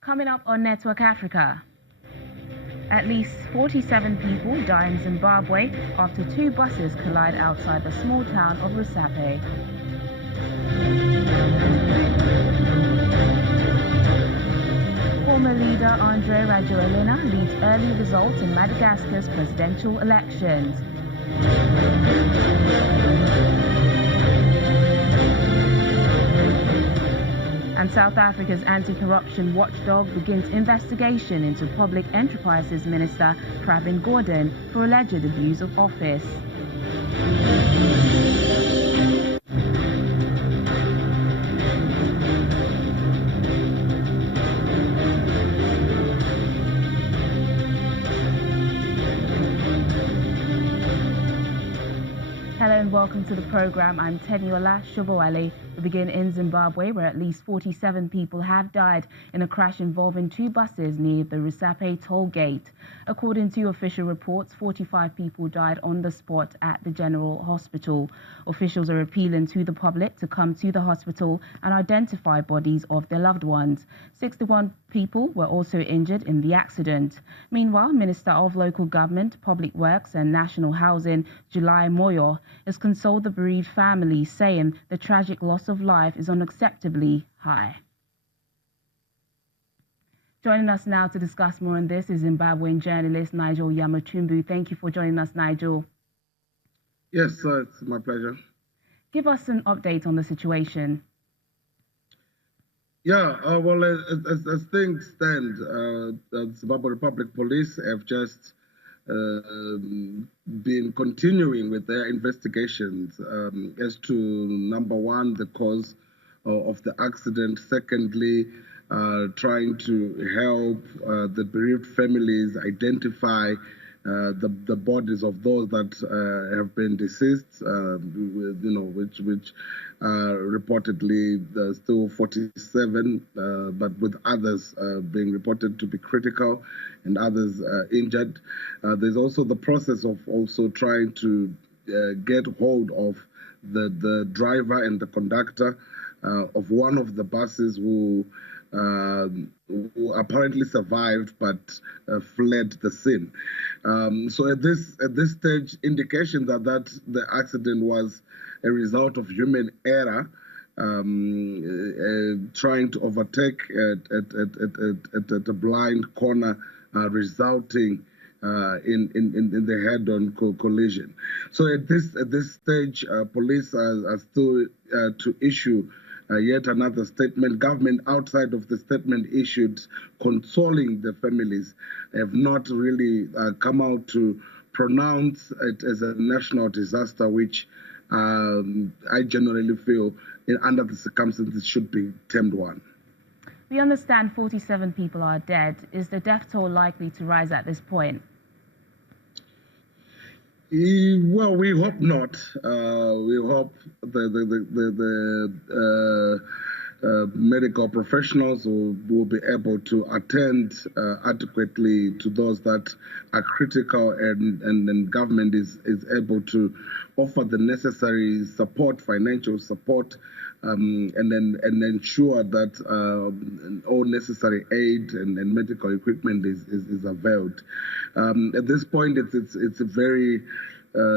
Coming up on Network Africa, at least 47 people die in Zimbabwe after two buses collide outside the small town of Rusape. Former leader Andre Rajoelina leads early results in Madagascar's presidential elections. And South Africa's anti-corruption watchdog begins investigation into Public Enterprises Minister Pravin Gordhan for alleged abuse of office. Hello and welcome to the program. I'm Teniola Shobowale. We begin in Zimbabwe, where at least 47 people have died in a crash involving two buses near the Rusape Tollgate. According to official reports, 45 people died on the spot at the General Hospital. Officials are appealing to the public to come to the hospital and identify bodies of their loved ones. 61 people were also injured in the accident. Meanwhile, Minister of Local Government, Public Works and National Housing, July Moyo, has consoled the bereaved families, saying the tragic loss of life is unacceptably high. Joining us now to discuss more on this is Zimbabwean journalist Nigel Yamatumbu. Thank you for joining us, Nigel. Yes, it's my pleasure. Give us an update on the situation. Yeah, well, as things stand, the Zimbabwe Republic Police have just been continuing with their investigations as to, number one, the cause of the accident. Secondly, trying to help the bereaved families identify the bodies of those that have been deceased, which reportedly still 47, but with others being reported to be critical and others injured. There's also the process of also trying to get hold of the driver and the conductor of one of the buses who apparently survived but fled the scene. So at this stage, indication that the accident was a result of human error, trying to overtake at a blind corner, resulting in the head-on collision. So at this stage, police are still to issue yet another statement. Government, outside of the statement issued consoling the families, have not really come out to pronounce it as a national disaster, which I generally feel, under the circumstances, should be termed one. We understand 47 people are dead. Is the death toll likely to rise at this point? Well, we hope not. We hope the medical professionals will be able to attend adequately to those that are critical, and government is able to offer the necessary support, financial support, and ensure that all necessary aid and medical equipment is availed. At this point, it's a very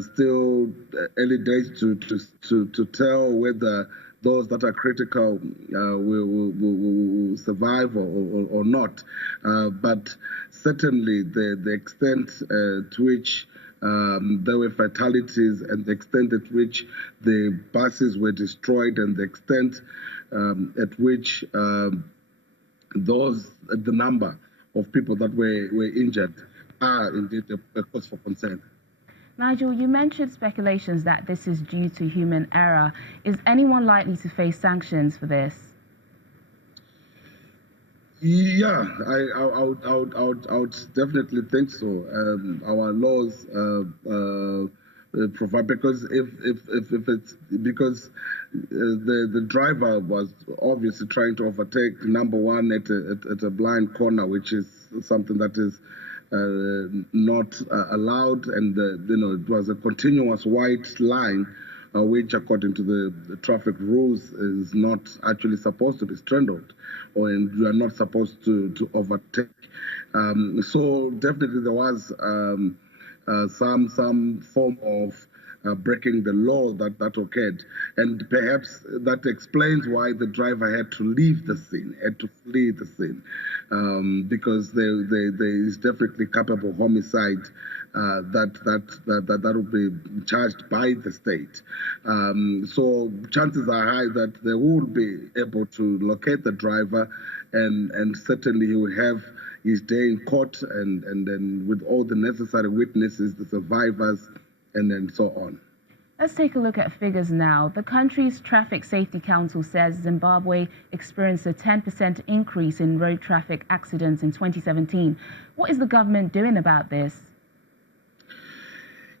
still early days to tell whether those that are critical will survive or not. But certainly the extent to which there were fatalities, and the extent at which the buses were destroyed, and the extent at which the number of people that were injured are indeed a cause for concern. Nigel, you mentioned speculations that this is due to human error. Is anyone likely to face sanctions for this? Yeah, I would definitely think so. Our laws provide, because if it's because the driver was obviously trying to overtake, number one, at a blind corner, which is something that is not allowed, and it was a continuous white line which according to the traffic rules is not actually supposed to be straddled, or you are not supposed to overtake. So definitely there was some form of breaking the law that occurred, and perhaps that explains why the driver had to leave the scene, had to flee the scene, because there is definitely culpable homicide that will be charged by the state. So chances are high that they will be able to locate the driver, and certainly he will have his day in court, and then with all the necessary witnesses, the survivors, and then so on. Let's take a look at figures now. The country's Traffic Safety Council says Zimbabwe experienced a 10% increase in road traffic accidents in 2017. What is the government doing about this?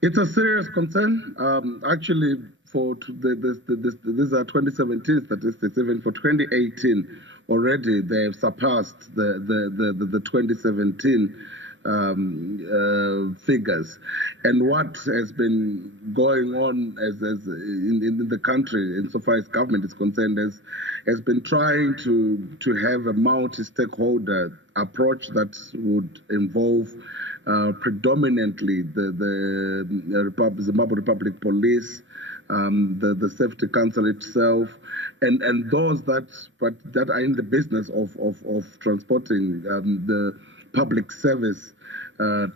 It's a serious concern. Actually, these are 2017 statistics. Even for 2018, already they have surpassed the 2017 figures. And what has been going on in the country, insofar as government is concerned, has been trying to have a multi-stakeholder approach that would involve predominantly the Zimbabwe Republic Police, the Safety Council itself, and those that are in the business of transporting the public service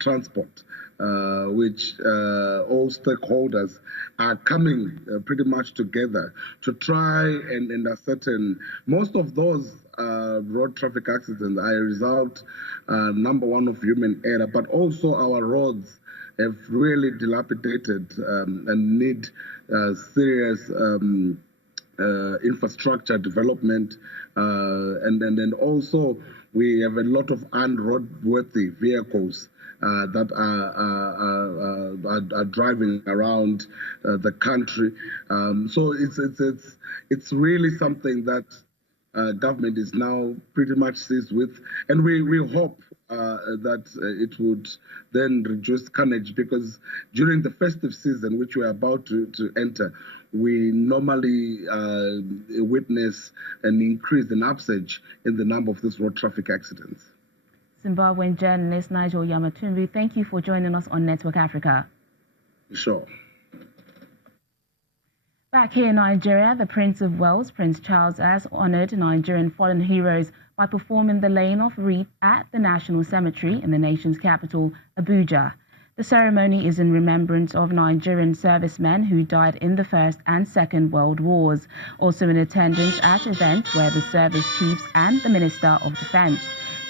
transport, which all stakeholders are coming pretty much together to try and ascertain. Most of those road traffic accidents are a result, number one, of human error, but also our roads have really dilapidated and need serious infrastructure development, and also we have a lot of unroadworthy vehicles that are driving around the country. So it's really something that government is now pretty much seized with, and we hope that it would then reduce carnage, because during the festive season, which we're about to enter, we normally witness an increase in upsurge in the number of these road traffic accidents. Zimbabwean journalist Nigel Yamatumbu, thank you for joining us on Network Africa. Sure. Back here in Nigeria, the Prince of Wales, Prince Charles, has honoured Nigerian fallen heroes by performing the laying of wreath at the National Cemetery in the nation's capital, Abuja. The ceremony is in remembrance of Nigerian servicemen who died in the First and Second World Wars, also in attendance at events where the service chiefs and the Minister of Defence.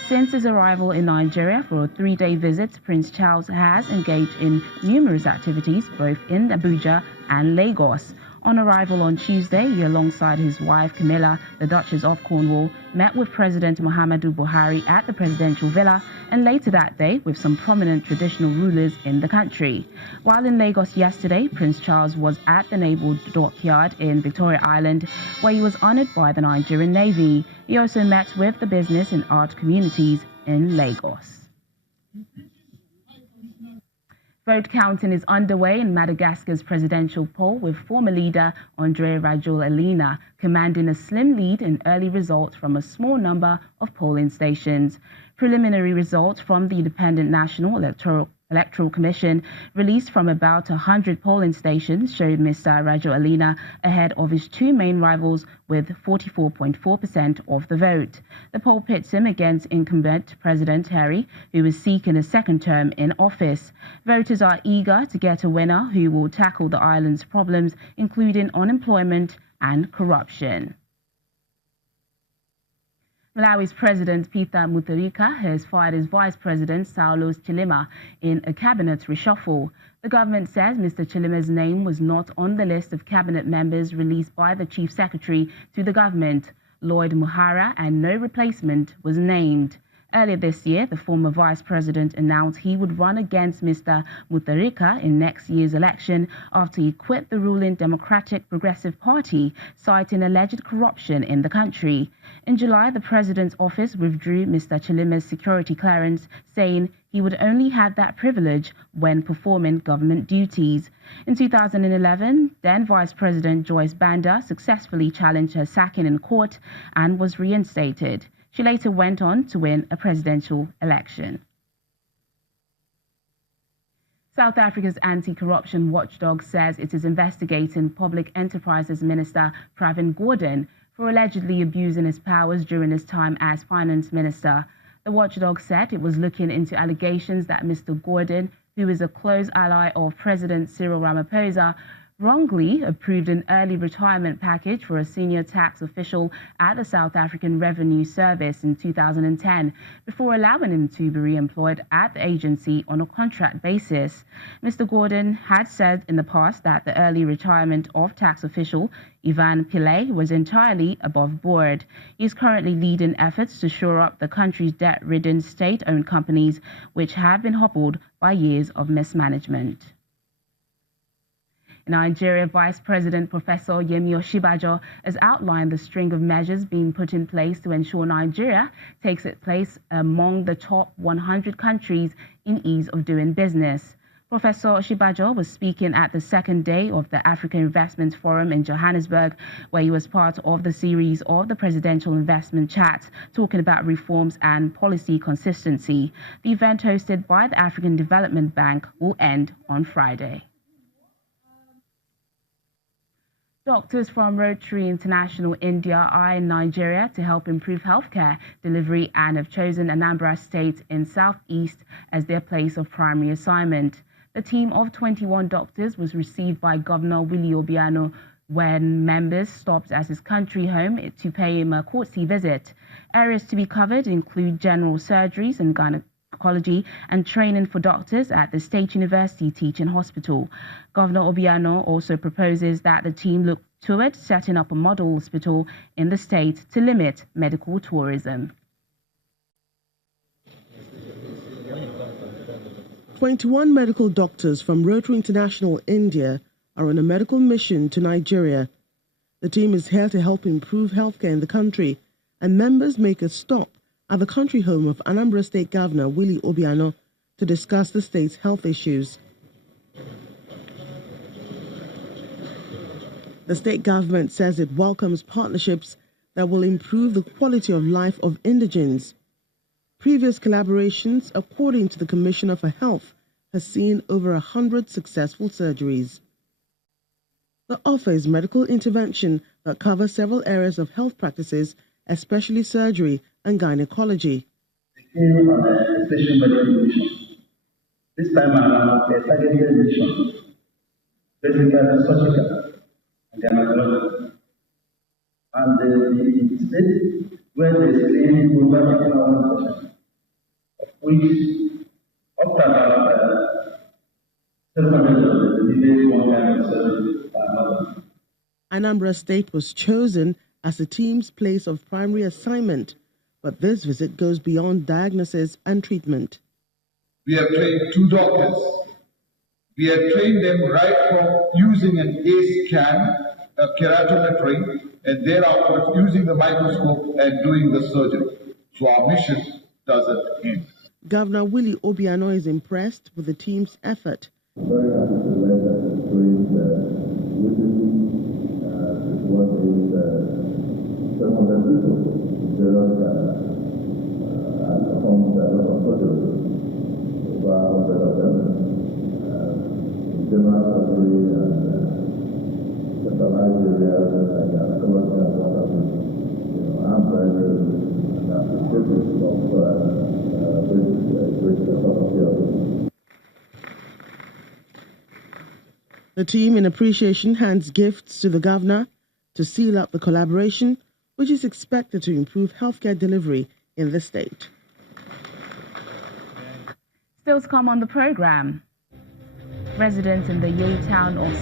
Since his arrival in Nigeria for a 3-day visit, Prince Charles has engaged in numerous activities both in Abuja and Lagos. On arrival on Tuesday, he, alongside his wife Camilla, the Duchess of Cornwall, met with President Muhammadu Buhari at the presidential villa, and later that day with some prominent traditional rulers in the country. While in Lagos yesterday, Prince Charles was at the Naval Dockyard in Victoria Island, where he was honoured by the Nigerian Navy. He also met with the business and art communities in Lagos. Vote counting is underway in Madagascar's presidential poll, with former leader André Rajoelina commanding a slim lead in early results from a small number of polling stations. Preliminary results from the Independent National Electoral Commission, released from about 100 polling stations, showed Mr. Rajoelina ahead of his two main rivals with 44.4% of the vote. The poll pits him against incumbent President Harry, who is seeking a second term in office. Voters are eager to get a winner who will tackle the island's problems, including unemployment and corruption. Malawi's President Peter Mutharika has fired his Vice President Saulos Chilima in a cabinet reshuffle. The government says Mr. Chilima's name was not on the list of cabinet members released by the Chief Secretary to the government, Lloyd Muhara, and no replacement was named. Earlier this year, the former vice president announced he would run against Mr. Mutharika in next year's election after he quit the ruling Democratic Progressive Party, citing alleged corruption in the country. In July, the president's office withdrew Mr. Chilima's security clearance, saying he would only have that privilege when performing government duties. In 2011, then Vice President Joyce Banda successfully challenged her sacking in court and was reinstated. She later went on to win a presidential election. South Africa's anti-corruption watchdog says it is investigating Public Enterprises Minister Pravin Gordhan for allegedly abusing his powers during his time as finance minister. The watchdog said it was looking into allegations that Mr. Gordhan, who is a close ally of President Cyril Ramaphosa, wrongly approved an early retirement package for a senior tax official at the South African Revenue Service in 2010, before allowing him to be re-employed at the agency on a contract basis. Mr. Gordhan had said in the past that the early retirement of tax official Ivan Pillay was entirely above board. He is currently leading efforts to shore up the country's debt-ridden state-owned companies, which have been hobbled by years of mismanagement. In Nigeria, Vice President Professor Yemi Osinbajo has outlined the string of measures being put in place to ensure Nigeria takes its place among the top 100 countries in ease of doing business. Professor Osinbajo was speaking at the second day of the African Investment Forum in Johannesburg, where he was part of the series of the Presidential Investment Chat, talking about reforms and policy consistency. The event, hosted by the African Development Bank, will end on Friday. Doctors from Rotary International India are in Nigeria to help improve healthcare delivery and have chosen Anambra State in Southeast as their place of primary assignment. The team of 21 doctors was received by Governor Willie Obiano when members stopped at his country home to pay him a courtesy visit. Areas to be covered include general surgeries and gynecology and training for doctors at the State University Teaching Hospital. Governor Obiano also proposes that the team look towards setting up a model hospital in the state to limit medical tourism. 21 medical doctors from Rotary International India are on a medical mission to Nigeria. The team is here to help improve healthcare in the country, and members make a stop at the country home of Anambra State Governor Willie Obiano to discuss the state's health issues. The state government says it welcomes partnerships that will improve the quality of life of indigents. Previous collaborations, according to the Commissioner for Health, has seen over 100 successful surgeries. The offer is medical intervention that covers several areas of health practices, especially surgery and gynecology. Special medical mission. This time around, a targeted mission, basically surgical and gynecology. And the state where there is a global patient, of which up to about 700 days one kind of surgery per month. Anambra State was chosen as the team's place of primary assignment, but this visit goes beyond diagnosis and treatment. We have trained 2 doctors. We have trained them right from using an A scan, a keratometry, and thereafter using the microscope and doing the surgery. So our mission doesn't end. Governor Willie Obiano is impressed with the team's effort. The team, in appreciation, hands gifts to the governor to seal up the collaboration, which is expected to improve healthcare delivery in the state. Still to come on the program, residents in the Yale town of